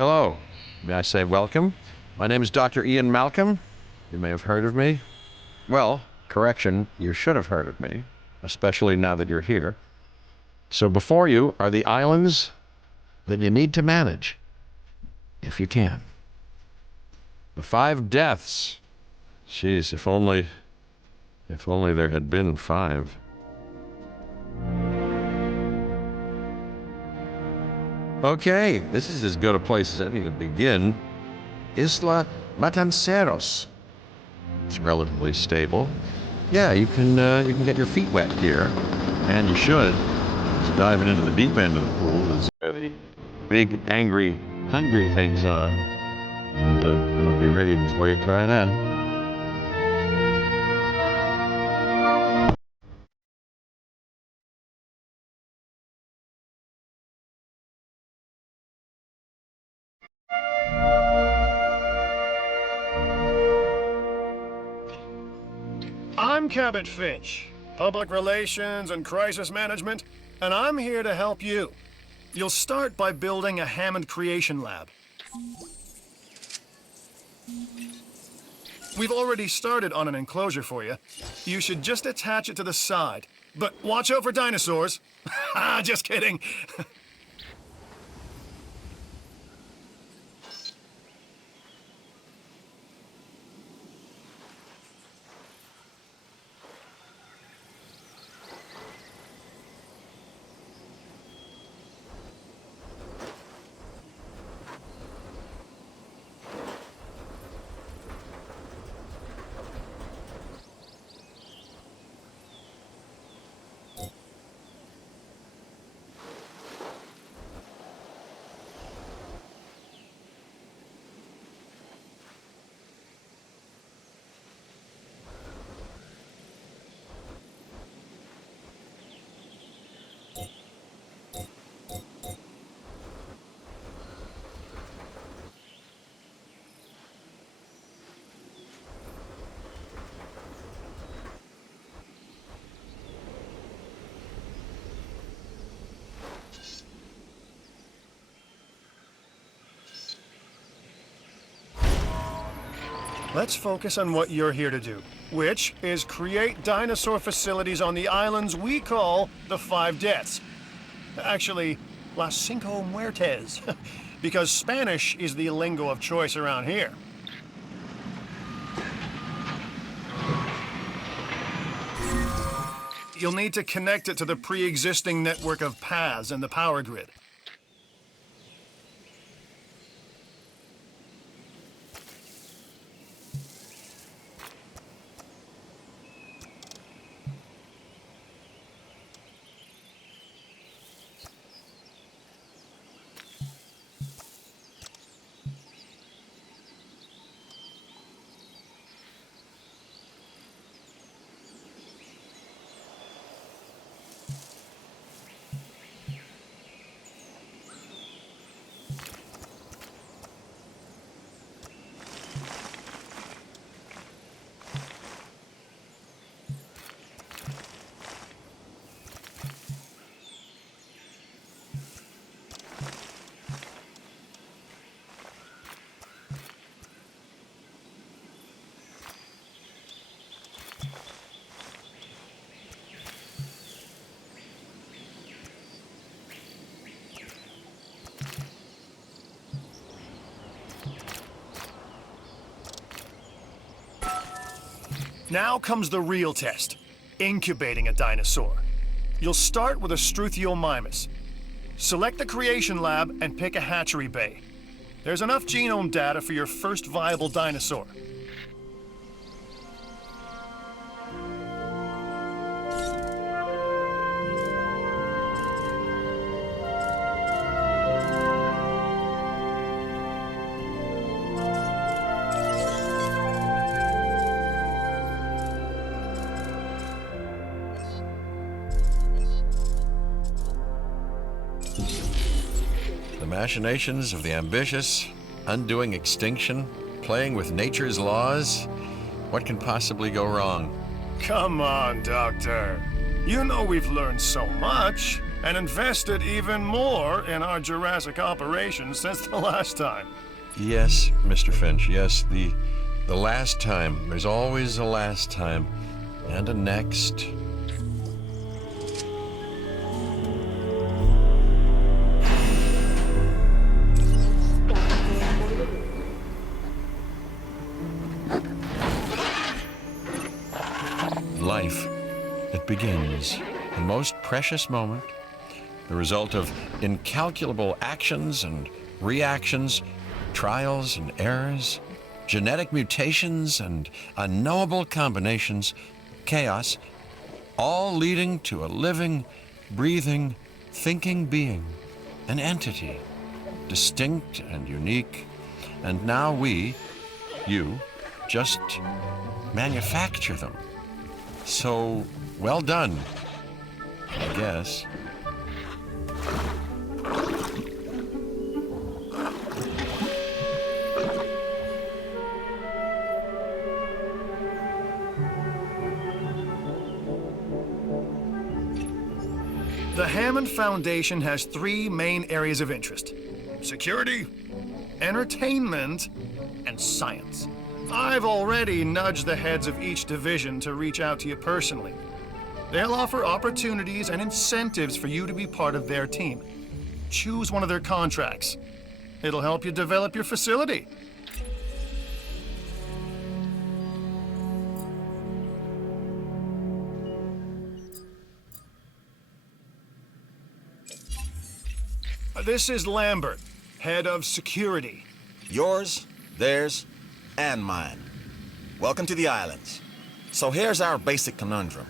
Hello. May I say welcome? My name is Dr. Ian Malcolm. You may have heard of me. Well, correction, you should have heard of me, especially now that you're here. So before you are the islands that you need to manage, if you can. The 5 deaths. Jeez, if only there had been 5. Okay, this is as good a place as any to begin. Isla Matanceros. It's relatively stable. Yeah, you can get your feet wet here, and you should. Just diving into the deep end of the pool is where the big, angry, hungry things are. And I'll be ready before you try that. I'm Cabot Finch, Public Relations and Crisis Management, and I'm here to help you. You'll start by building a Hammond Creation Lab. We've already started on an enclosure for you. You should just attach it to the side. But watch out for dinosaurs. Just kidding. Let's focus on what you're here to do, which is create dinosaur facilities on the islands we call the 5 Deaths. Actually, Las Cinco Muertes, because Spanish is the lingo of choice around here. You'll need to connect it to the pre-existing network of paths and the power grid. Now comes the real test, incubating a dinosaur. You'll start with a Struthiomimus. Select the creation lab and pick a hatchery bay. There's enough genome data for your first viable dinosaur. The machinations of the ambitious, undoing extinction, playing with nature's laws. What can possibly go wrong? Come on, Doctor. You know we've learned so much. and invested even more in our Jurassic operations since the last time. Yes, Mr. Finch, yes, the last time. There's always a last time. And a next. Life, it begins. The most precious moment, the result of incalculable actions and reactions, trials and errors, genetic mutations and unknowable combinations, chaos, all leading to a living, breathing, thinking being, an entity, distinct and unique. And now we, you, just manufacture them. So, well done, I guess. The Hammond Foundation has three main areas of interest: security, entertainment, and science. I've already nudged the heads of each division to reach out to you personally. They'll offer opportunities and incentives for you to be part of their team. Choose one of their contracts. It'll help you develop your facility. This is Lambert, head of security. Yours, theirs, and mine. Welcome to the islands. So here's our basic conundrum.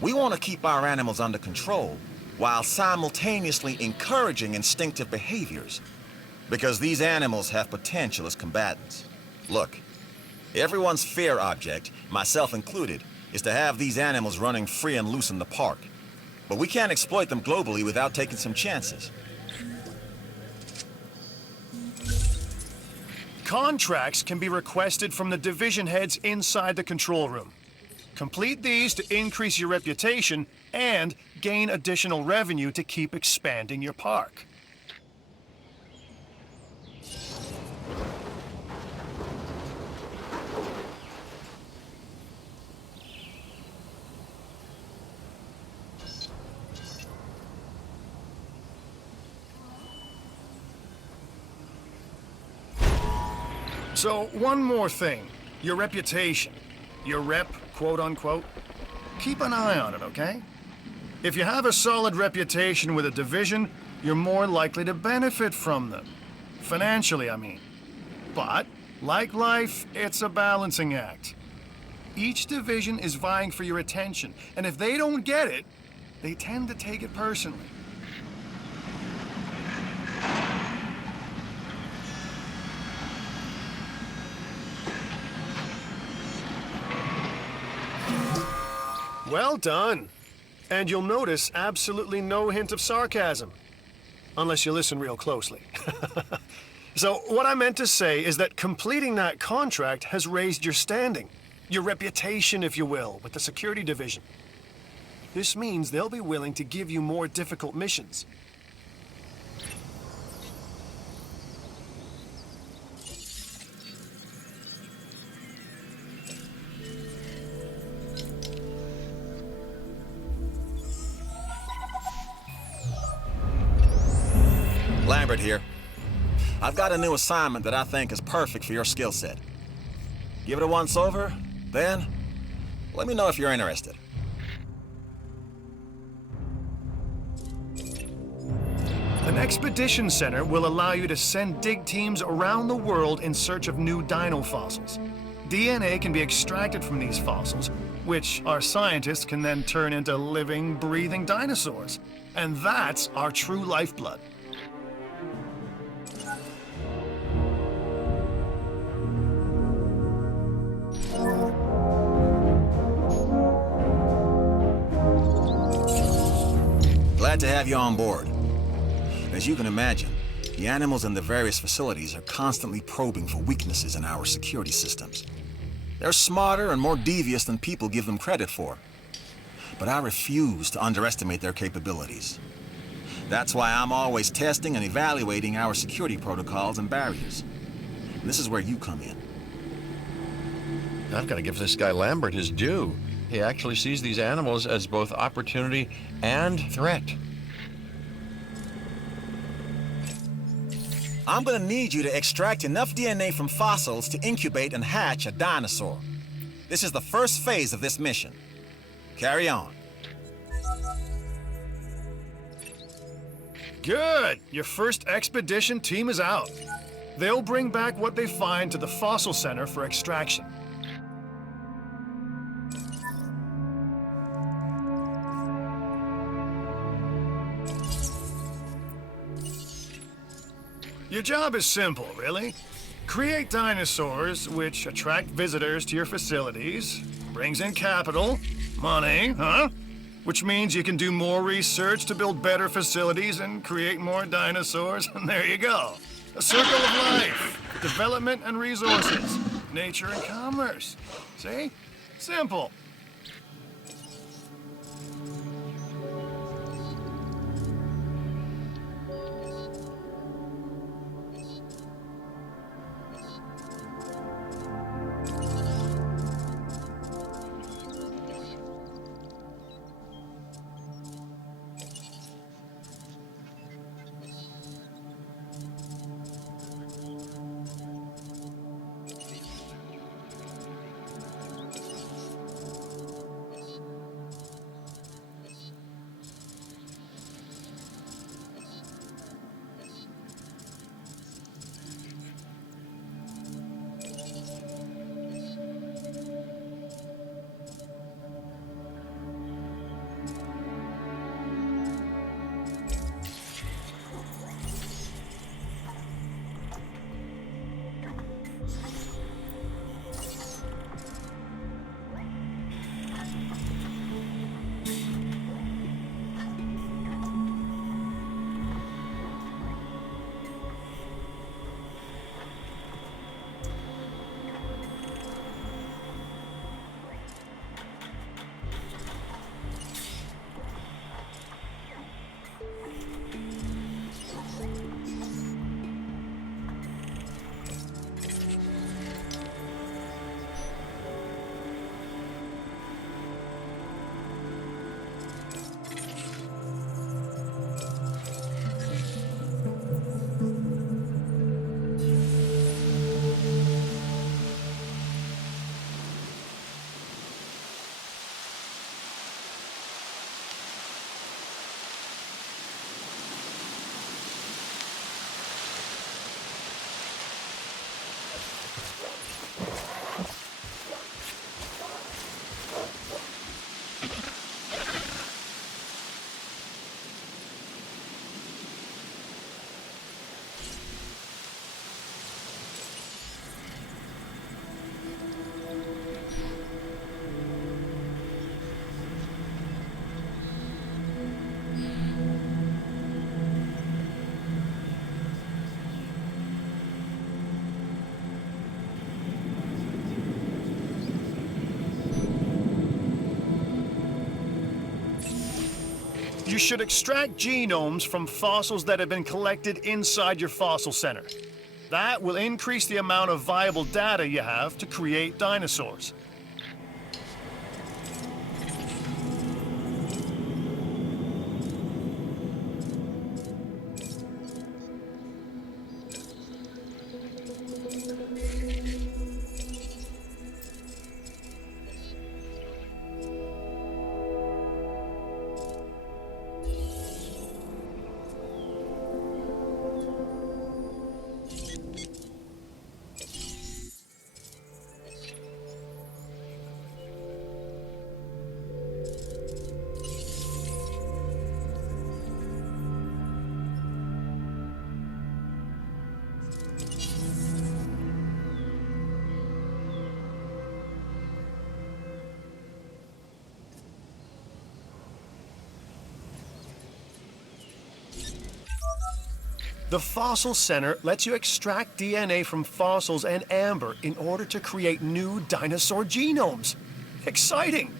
We want to keep our animals under control while simultaneously encouraging instinctive behaviors, because these animals have potential as combatants. Look, everyone's fear object, myself included, is to have these animals running free and loose in the park. But we can't exploit them globally without taking some chances. Contracts can be requested from the division heads inside the control room. Complete these to increase your reputation and gain additional revenue to keep expanding your park. So, one more thing. Your reputation. Your rep, quote unquote. Keep an eye on it, okay? If you have a solid reputation with a division, you're more likely to benefit from them. Financially, I mean. But, like life, it's a balancing act. Each division is vying for your attention, and if they don't get it, they tend to take it personally. Well done. And you'll notice absolutely no hint of sarcasm. Unless you listen real closely. So what I meant to say is that completing that contract has raised your standing. Your reputation, if you will, with the security division. This means they'll be willing to give you more difficult missions. Lambert here. I've got a new assignment that I think is perfect for your skill set. Give it a once over, then let me know if you're interested. An expedition center will allow you to send dig teams around the world in search of new dino fossils. DNA can be extracted from these fossils, which our scientists can then turn into living, breathing dinosaurs. And that's our true lifeblood. Glad to have you on board. As you can imagine, the animals in the various facilities are constantly probing for weaknesses in our security systems. They're smarter and more devious than people give them credit for. But I refuse to underestimate their capabilities. That's why I'm always testing and evaluating our security protocols and barriers. And this is where you come in. I've got to give this guy Lambert his due. He actually sees these animals as both opportunity and threat. I'm gonna need you to extract enough DNA from fossils to incubate and hatch a dinosaur. This is the first phase of this mission. Carry on. Good! Your first expedition team is out. They'll bring back what they find to the fossil center for extraction. Your job is simple, really. Create dinosaurs, which attract visitors to your facilities, brings in capital, money, huh? Which means you can do more research to build better facilities and create more dinosaurs, and there you go. A circle of life, development and resources, nature and commerce. See? Simple. You should extract genomes from fossils that have been collected inside your fossil center. That will increase the amount of viable data you have to create dinosaurs. The Fossil Center lets you extract DNA from fossils and amber in order to create new dinosaur genomes. Exciting!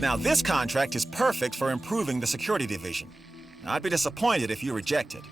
Now, this contract is perfect for improving the security division. I'd be disappointed if you reject it.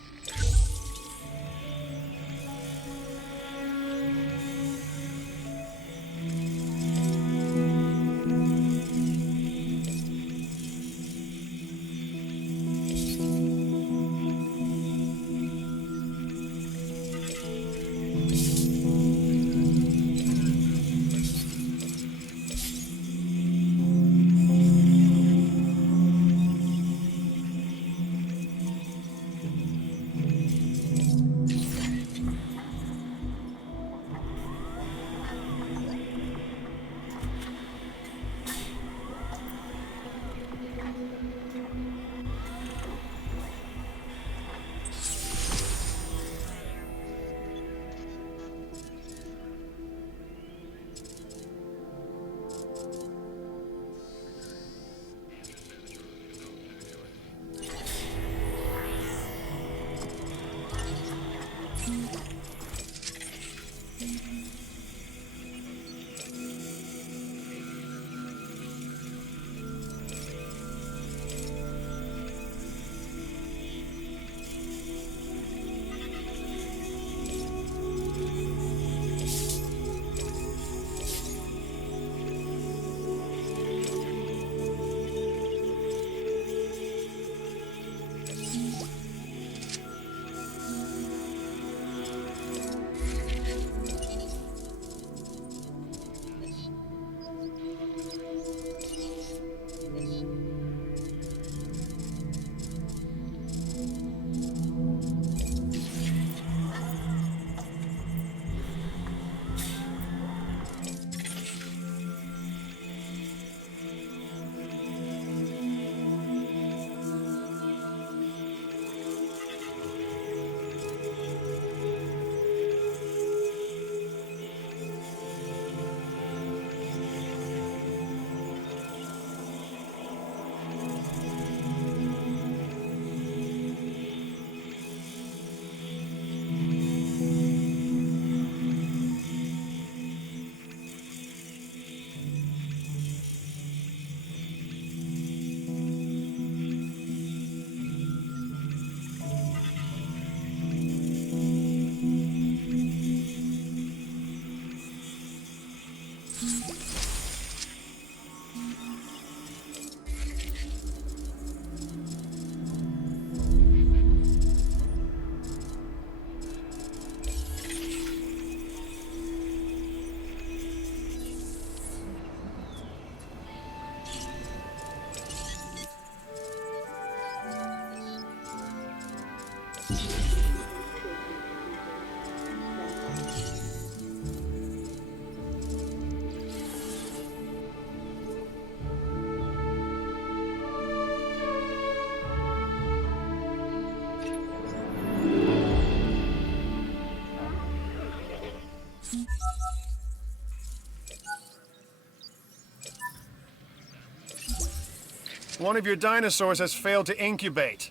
One of your dinosaurs has failed to incubate.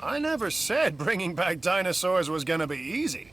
I never said bringing back dinosaurs was gonna be easy.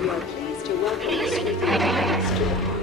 We are pleased to welcome you to the Islands to the park.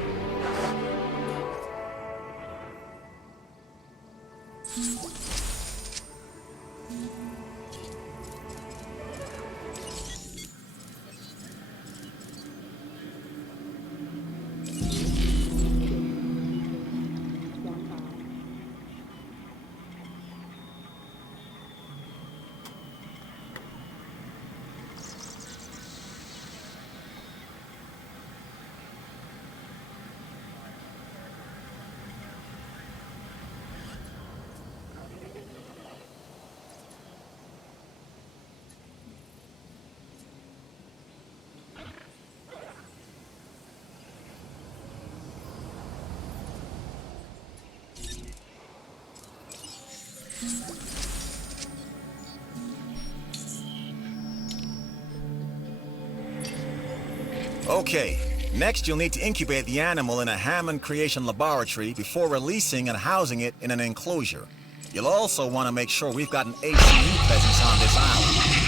Okay, next you'll need to incubate the animal in a Hammond creation laboratory before releasing and housing it in an enclosure. You'll also want to make sure we've got an ACE presence on this island.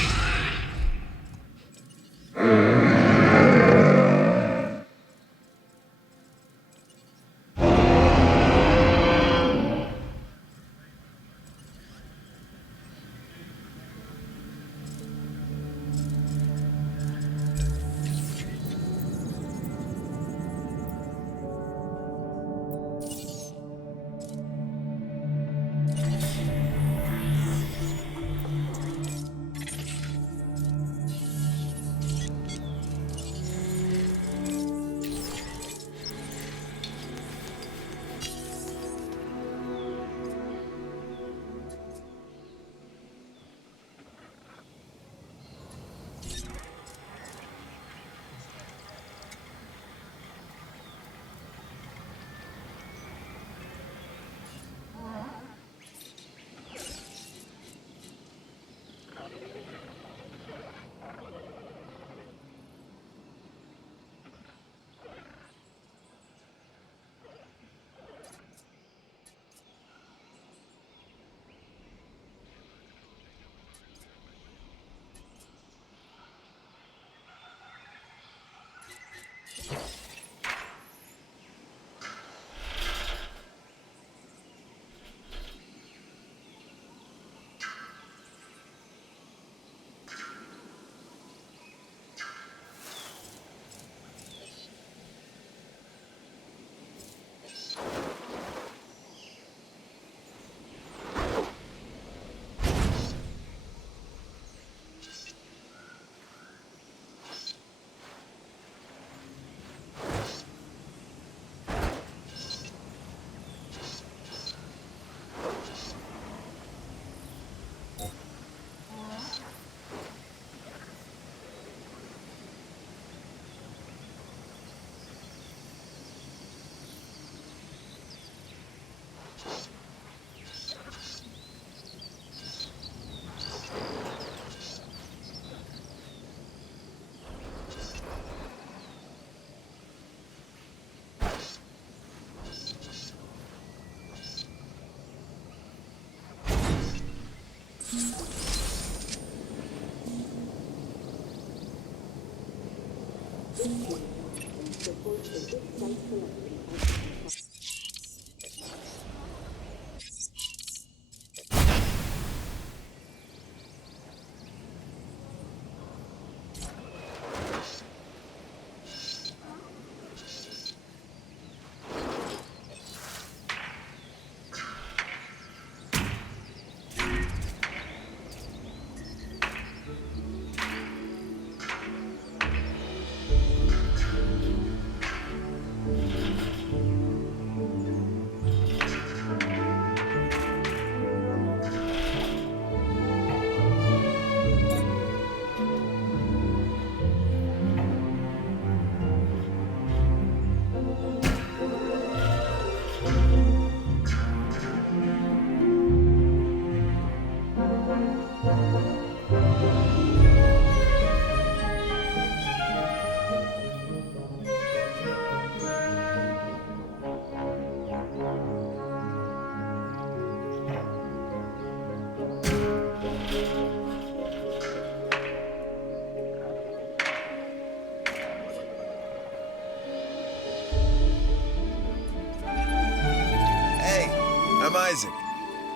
I'm Isaac.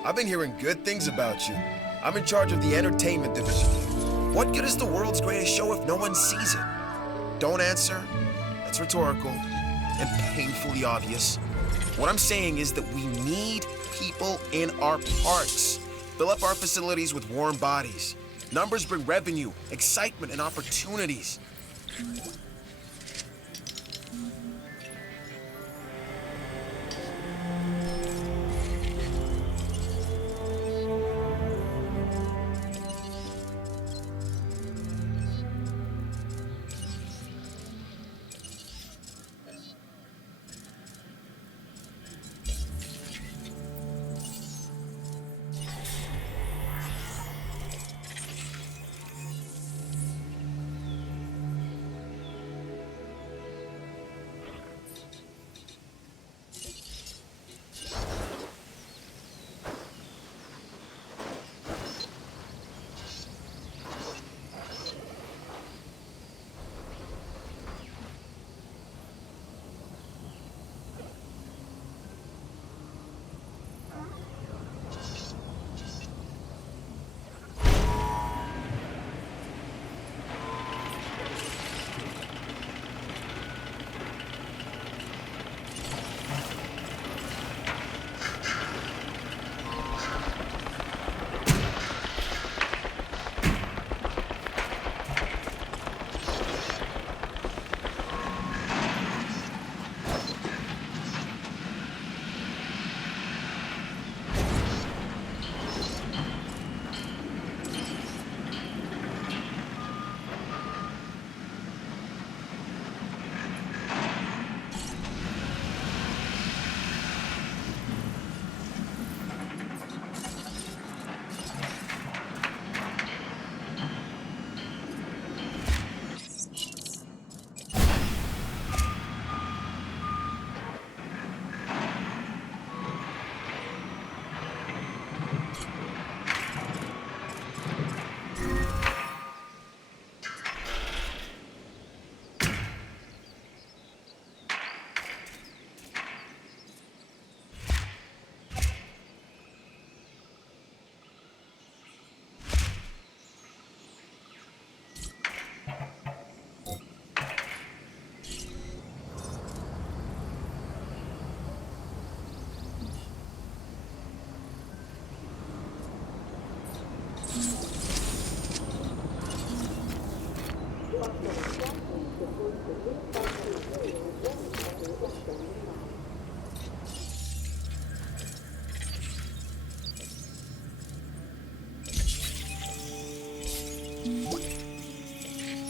I've been hearing good things about you. I'm in charge of the entertainment division here. What good is the world's greatest show if no one sees it? Don't answer. That's rhetorical and painfully obvious. What I'm saying is that we need people in our parks. Fill up our facilities with warm bodies. Numbers bring revenue, excitement, and opportunities.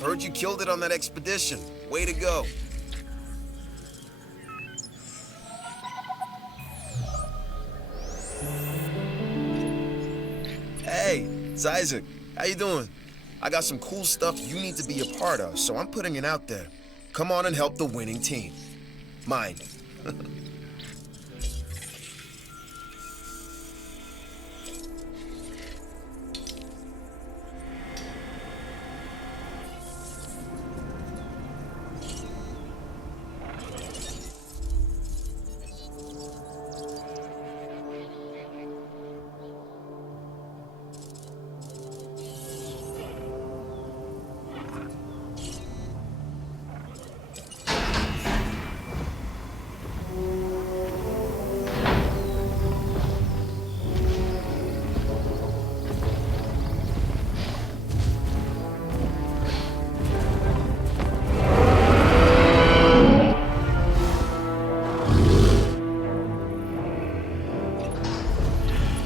Heard you killed it on that expedition. Way to go. Hey, it's Isaac. How you doing? I got some cool stuff you need to be a part of, so I'm putting it out there. Come on and help the winning team. Mine.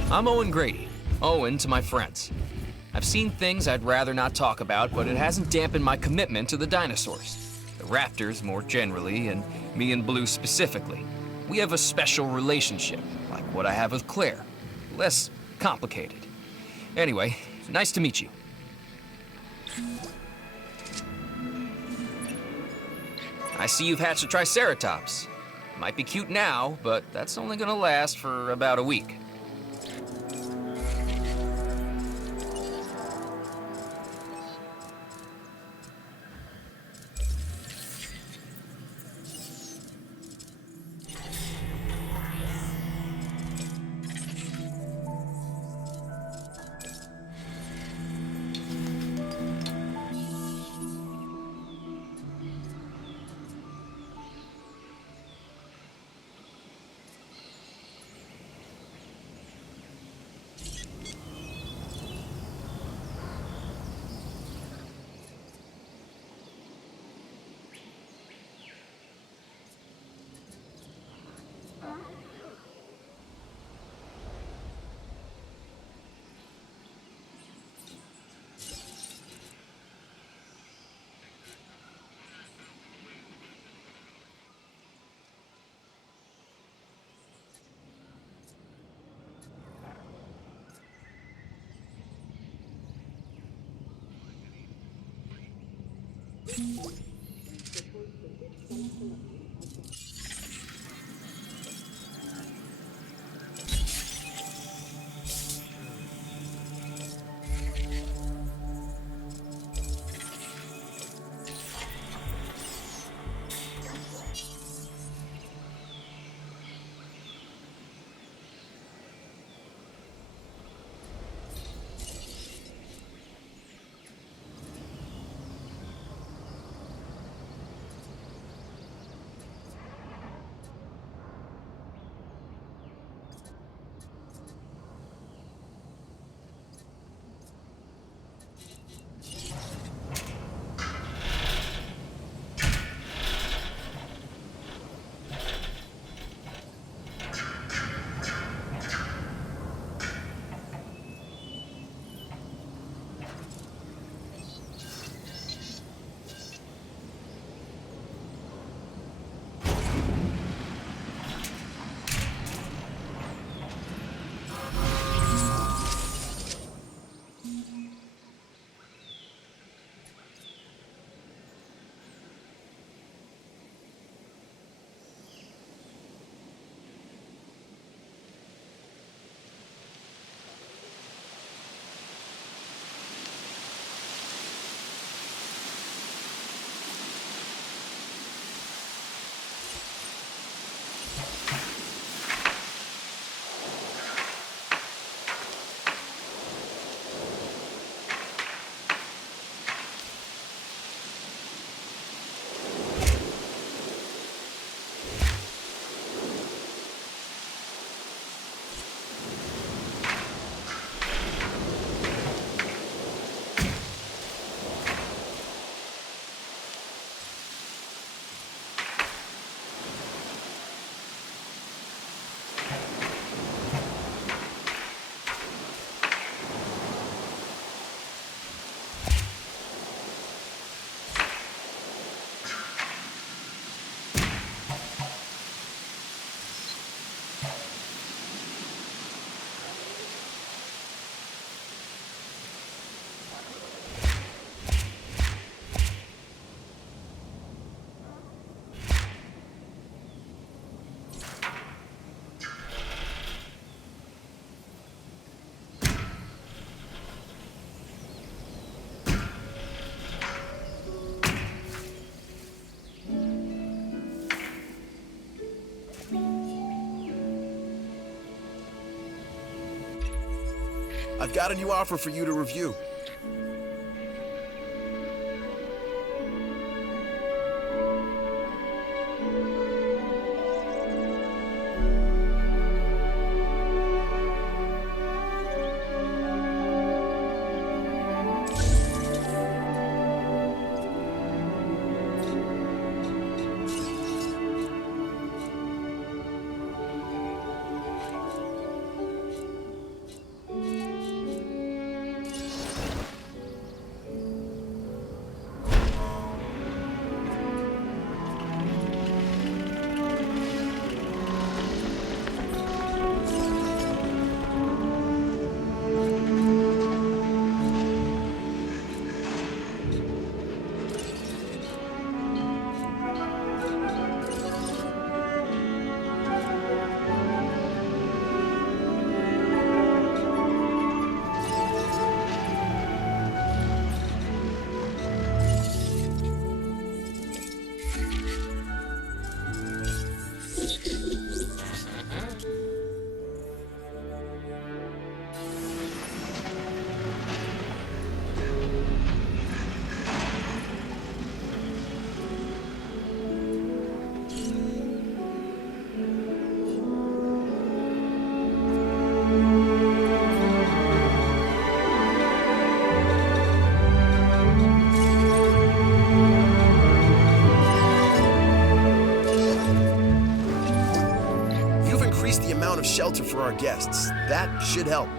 I'm Owen Grady. Owen to my friends. I've seen things I'd rather not talk about, but it hasn't dampened my commitment to the dinosaurs. The raptors more generally, and me and Blue specifically. We have a special relationship, like what I have with Claire. Less complicated. Anyway, nice to meet you. I see you've hatched a Triceratops. Might be cute now, but that's only gonna last for about a week. I've got a new offer for you to review. You've increased the amount of shelter for our guests. That should help.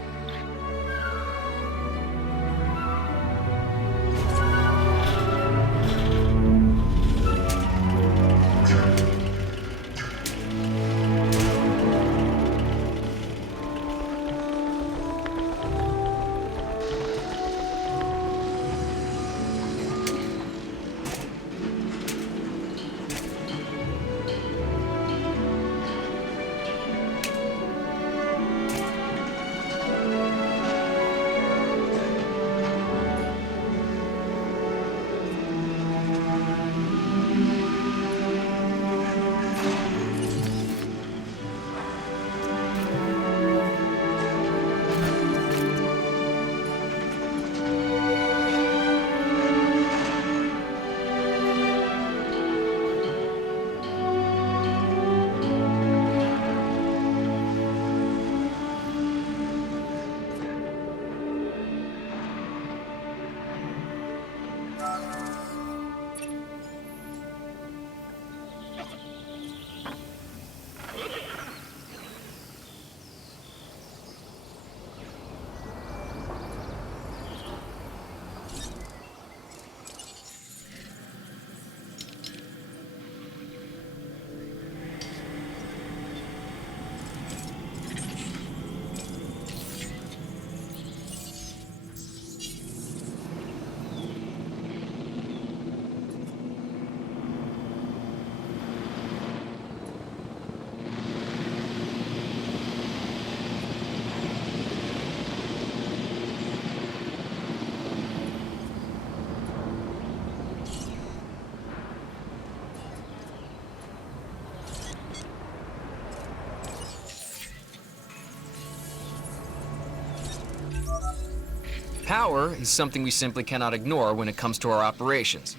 Power is something we simply cannot ignore when it comes to our operations.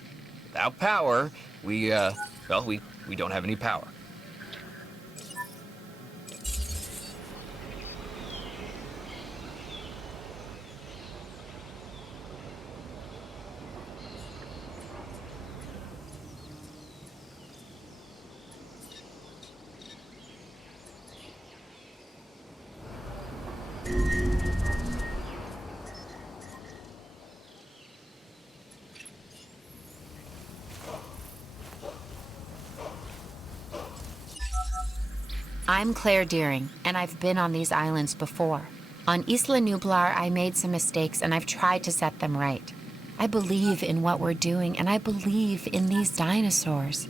Without power, we don't have any power. I'm Claire Deering, and I've been on these islands before. On Isla Nublar, I made some mistakes, and I've tried to set them right. I believe in what we're doing, and I believe in these dinosaurs.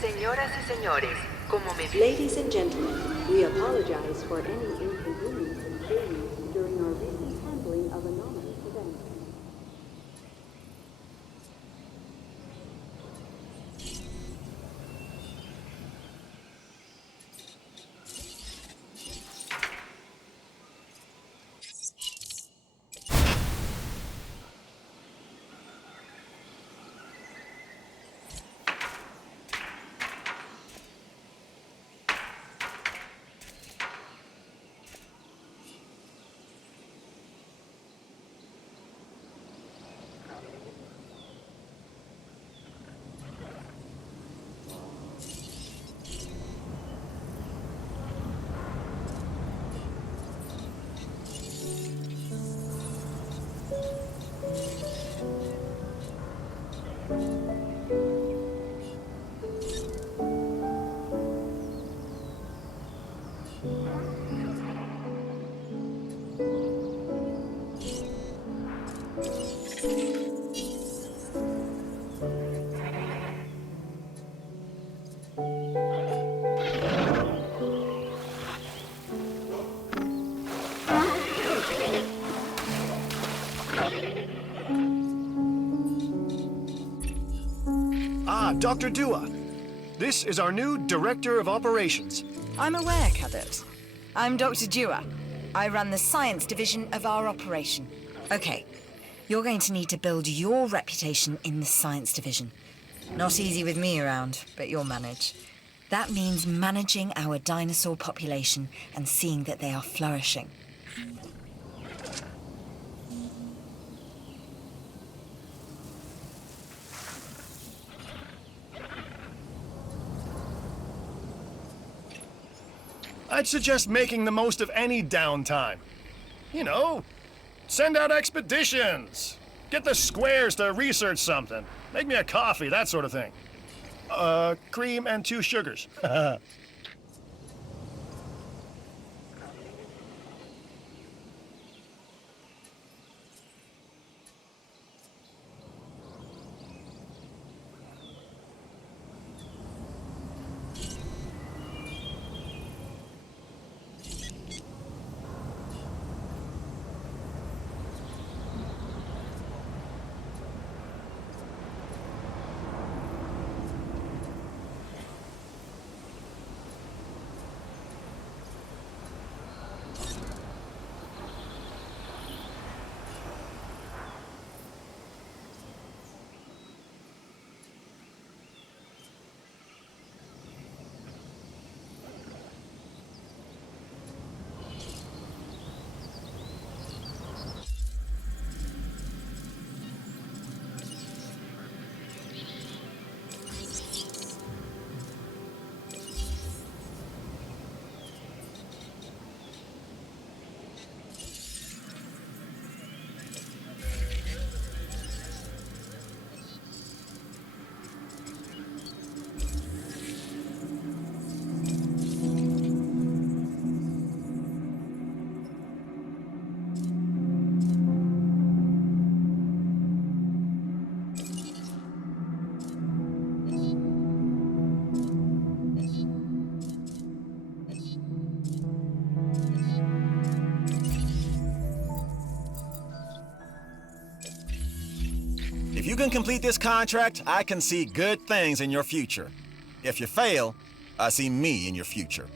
Señoras y señores, Ladies and gentlemen, we apologize for any inconvenience experienced during our recent handling of anomalous events. Dr. Dua. This is our new Director of Operations. I'm aware, Cabot. I'm Dr. Dua. I run the science division of our operation. Okay, you're going to need to build your reputation in the science division. Not easy with me around, but you'll manage. That means managing our dinosaur population and seeing that they are flourishing. I'd suggest making the most of any downtime. You know, send out expeditions. Get the squares to research something. Make me a coffee, that sort of thing. Cream and 2 sugars. If you can complete this contract, I can see good things in your future. If you fail, I see me in your future.